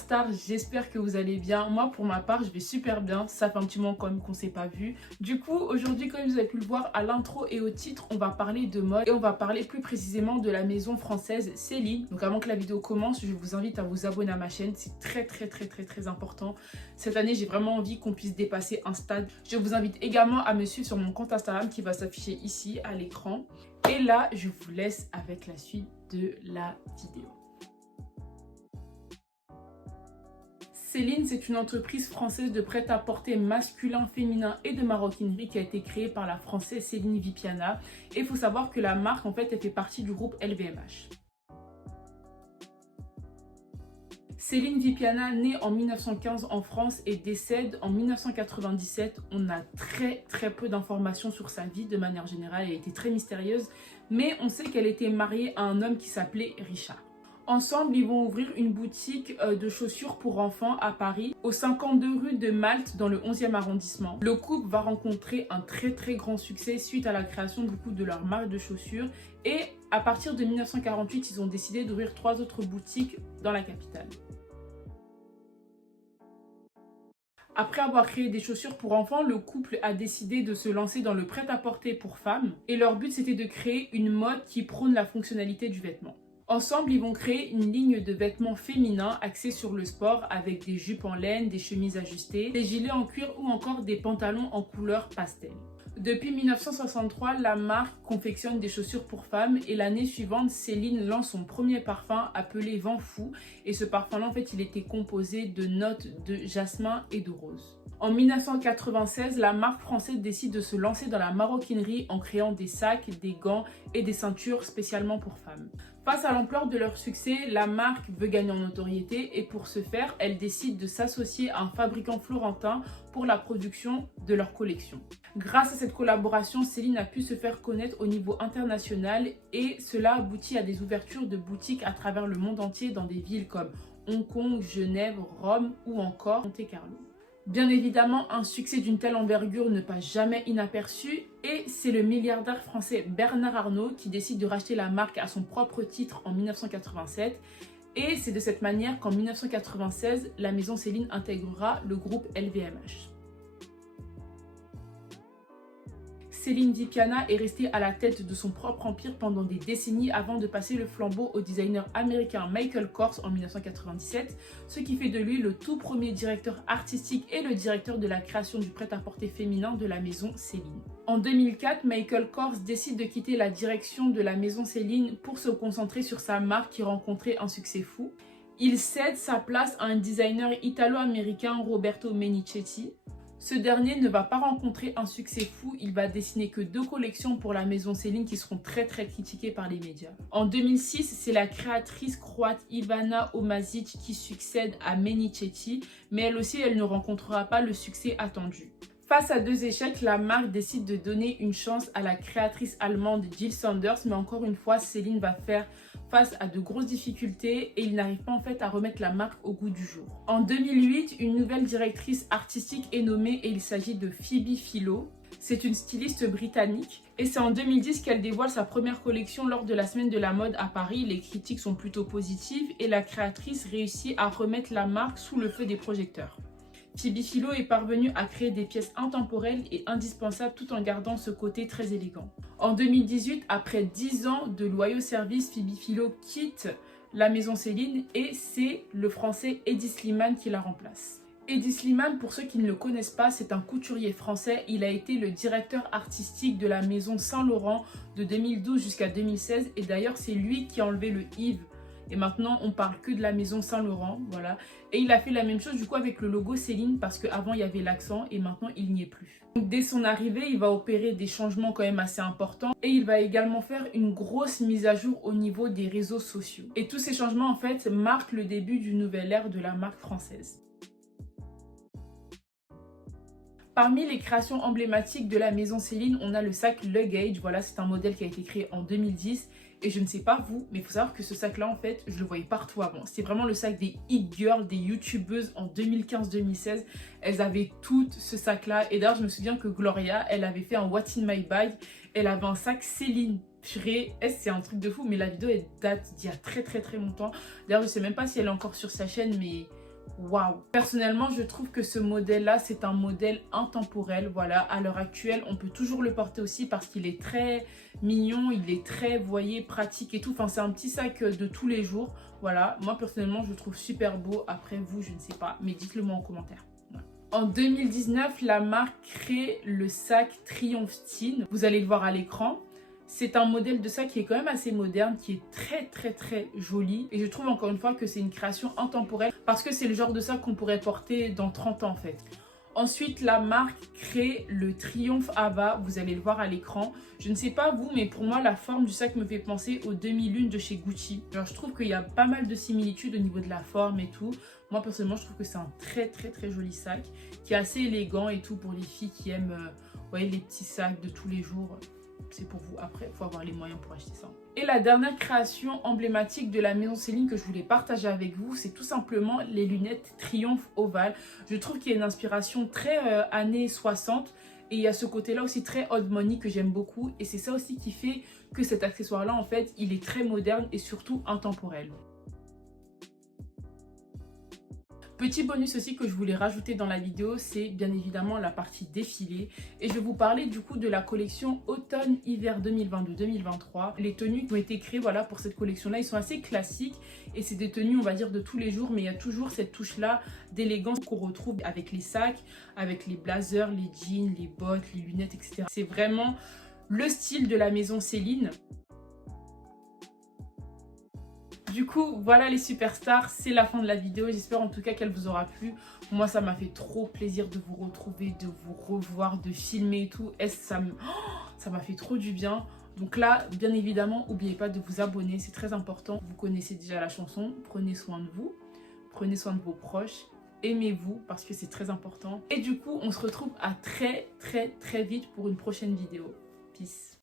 chers stars, j'espère que vous allez bien. Moi pour ma part je vais super bien, ça fait un petit moment quand même qu'on s'est pas vu. Du coup aujourd'hui, comme vous avez pu le voir à l'intro et au titre, on va parler de mode et on va parler plus précisément de la maison française Céline. Donc avant que la vidéo commence, je vous invite à vous abonner à ma chaîne, c'est très important. Cette année j'ai vraiment envie qu'on puisse dépasser un stade. Je vous invite également à me suivre sur mon compte Instagram qui va s'afficher ici à l'écran. Et là je vous laisse avec la suite de la vidéo. Céline, c'est une entreprise française de prêt-à-porter masculin, féminin et de maroquinerie qui a été créée par la française Céline Vipiana. Et il faut savoir que la marque, en fait, elle fait partie du groupe LVMH. Céline Vipiana, née en 1915 en France et décède en 1997. On a très peu d'informations sur sa vie de manière générale, elle était très mystérieuse. Mais on sait qu'elle était mariée à un homme qui s'appelait Richard. Ensemble, ils vont ouvrir une boutique de chaussures pour enfants à Paris, au 52 rue de Malte, dans le 11e arrondissement. Le couple va rencontrer un très grand succès suite à la création du coup de leur marque de chaussures. Et à partir de 1948, ils ont décidé d'ouvrir 3 autres boutiques dans la capitale. Après avoir créé des chaussures pour enfants, le couple a décidé de se lancer dans le prêt-à-porter pour femmes. Et leur but, c'était de créer une mode qui prône la fonctionnalité du vêtement. Ensemble, ils vont créer une ligne de vêtements féminins axée sur le sport avec des jupes en laine, des chemises ajustées, des gilets en cuir ou encore des pantalons en couleur pastel. Depuis 1963, la marque confectionne des chaussures pour femmes et l'année suivante, Céline lance son premier parfum appelé Vent Fou. Et ce parfum-là, en fait, il était composé de notes de jasmin et de rose. En 1996, la marque française décide de se lancer dans la maroquinerie en créant des sacs, des gants et des ceintures spécialement pour femmes. Face à l'ampleur de leur succès, la marque veut gagner en notoriété et pour ce faire, elle décide de s'associer à un fabricant florentin pour la production de leur collection. Grâce à cette collaboration, Céline a pu se faire connaître au niveau international et cela aboutit à des ouvertures de boutiques à travers le monde entier dans des villes comme Hong Kong, Genève, Rome ou encore Monte-Carlo. Bien évidemment, un succès d'une telle envergure ne passe jamais inaperçu et c'est le milliardaire français Bernard Arnault qui décide de racheter la marque à son propre titre en 1987 et c'est de cette manière qu'en 1996, la maison Céline intégrera le groupe LVMH. Céline Vipiana est restée à la tête de son propre empire pendant des décennies avant de passer le flambeau au designer américain Michael Kors en 1997, ce qui fait de lui le tout premier directeur artistique et le directeur de la création du prêt-à-porter féminin de la maison Céline. En 2004, Michael Kors décide de quitter la direction de la maison Céline pour se concentrer sur sa marque qui rencontrait un succès fou. Il cède sa place à un designer italo-américain, Roberto Menichetti. Ce dernier ne va pas rencontrer un succès fou, il va dessiner que 2 collections pour la maison Céline qui seront très critiquées par les médias. En 2006, c'est la créatrice croate Ivana Omazic qui succède à Menichetti, mais elle aussi, elle ne rencontrera pas le succès attendu. Face à 2 échecs, la marque décide de donner une chance à la créatrice allemande Jil Sanders, mais encore une fois, Céline va faire face à de grosses difficultés et il n'arrive pas en fait à remettre la marque au goût du jour. En 2008, une nouvelle directrice artistique est nommée et il s'agit de Phoebe Philo. C'est une styliste britannique et c'est en 2010 qu'elle dévoile sa première collection lors de la semaine de la mode à Paris. Les critiques sont plutôt positives et la créatrice réussit à remettre la marque sous le feu des projecteurs. Phoebe Philo est parvenue à créer des pièces intemporelles et indispensables tout en gardant ce côté très élégant. En 2018, après 10 ans de loyaux services, Phoebe Philo quitte la maison Céline et c'est le français Hedi Slimane qui la remplace. Hedi Slimane, pour ceux qui ne le connaissent pas, c'est un couturier français. Il a été le directeur artistique de la maison Saint-Laurent de 2012 jusqu'à 2016 et d'ailleurs c'est lui qui a enlevé le Yves. Et maintenant, on parle que de la maison Saint-Laurent, voilà. Et il a fait la même chose du coup avec le logo Céline parce qu'avant, il y avait l'accent et maintenant, il n'y est plus. Donc, dès son arrivée, il va opérer des changements quand même assez importants et il va également faire une grosse mise à jour au niveau des réseaux sociaux. Et tous ces changements, en fait, marquent le début d'une nouvelle ère de la marque française. Parmi les créations emblématiques de la maison Céline, on a le sac Luggage. Voilà, c'est un modèle qui a été créé en 2010. Et je ne sais pas vous, mais il faut savoir que ce sac-là, en fait, je le voyais partout avant. C'était vraiment le sac des hit girls, des youtubeuses en 2015-2016. Elles avaient toutes ce sac-là. Et d'ailleurs, je me souviens que Gloria, elle avait fait un What's in my bag. Elle avait un sac Céline. Purée, c'est un truc de fou. Mais la vidéo, elle date d'il y a très longtemps. D'ailleurs, je ne sais même pas si elle est encore sur sa chaîne, mais waouh. Personnellement, je trouve que ce modèle-là, c'est un modèle intemporel. Voilà, à l'heure actuelle, on peut toujours le porter aussi parce qu'il est très mignon, il est très, vous voyez, pratique et tout. Enfin, c'est un petit sac de tous les jours. Voilà, moi personnellement, je le trouve super beau. Après, vous, je ne sais pas, mais dites-le moi en commentaire. Voilà. En 2019, la marque crée le sac Triumph Teen. Vous allez le voir à l'écran. C'est un modèle de sac qui est quand même assez moderne, qui est très joli. Et je trouve encore une fois que c'est une création intemporelle parce que c'est le genre de sac qu'on pourrait porter dans 30 ans en fait. Ensuite, la marque crée le Triumph Ava. Vous allez le voir à l'écran. Je ne sais pas vous, mais pour moi, la forme du sac me fait penser aux 2001 de chez Gucci. Alors, je trouve qu'il y a pas mal de similitudes au niveau de la forme et tout. Moi, personnellement, je trouve que c'est un très joli sac qui est assez élégant et tout pour les filles qui aiment vous voyez, les petits sacs de tous les jours. C'est pour vous. Après, il faut avoir les moyens pour acheter ça. Et la dernière création emblématique de la maison Céline que je voulais partager avec vous, c'est tout simplement les lunettes Triomphe Ovale. Je trouve qu'il y a une inspiration très années 60 et il y a ce côté-là aussi très old money que j'aime beaucoup. Et c'est ça aussi qui fait que cet accessoire-là, en fait, il est très moderne et surtout intemporel. Petit bonus aussi que je voulais rajouter dans la vidéo, c'est bien évidemment la partie défilé. Et je vais vous parler du coup de la collection automne-hiver 2022-2023. Les tenues qui ont été créées voilà, pour cette collection-là, ils sont assez classiques. Et c'est des tenues, on va dire, de tous les jours. Mais il y a toujours cette touche-là d'élégance qu'on retrouve avec les sacs, avec les blazers, les jeans, les bottes, les lunettes, etc. C'est vraiment le style de la maison Céline. Du coup, voilà les superstars, c'est la fin de la vidéo. J'espère en tout cas qu'elle vous aura plu. Moi, ça m'a fait trop plaisir de vous retrouver, de vous revoir, de filmer et tout. Ça m'a fait trop du bien. Donc là, bien évidemment, n'oubliez pas de vous abonner, c'est très important. Vous connaissez déjà la chanson, prenez soin de vous, prenez soin de vos proches, aimez-vous parce que c'est très important. Et du coup, on se retrouve à très vite pour une prochaine vidéo. Peace.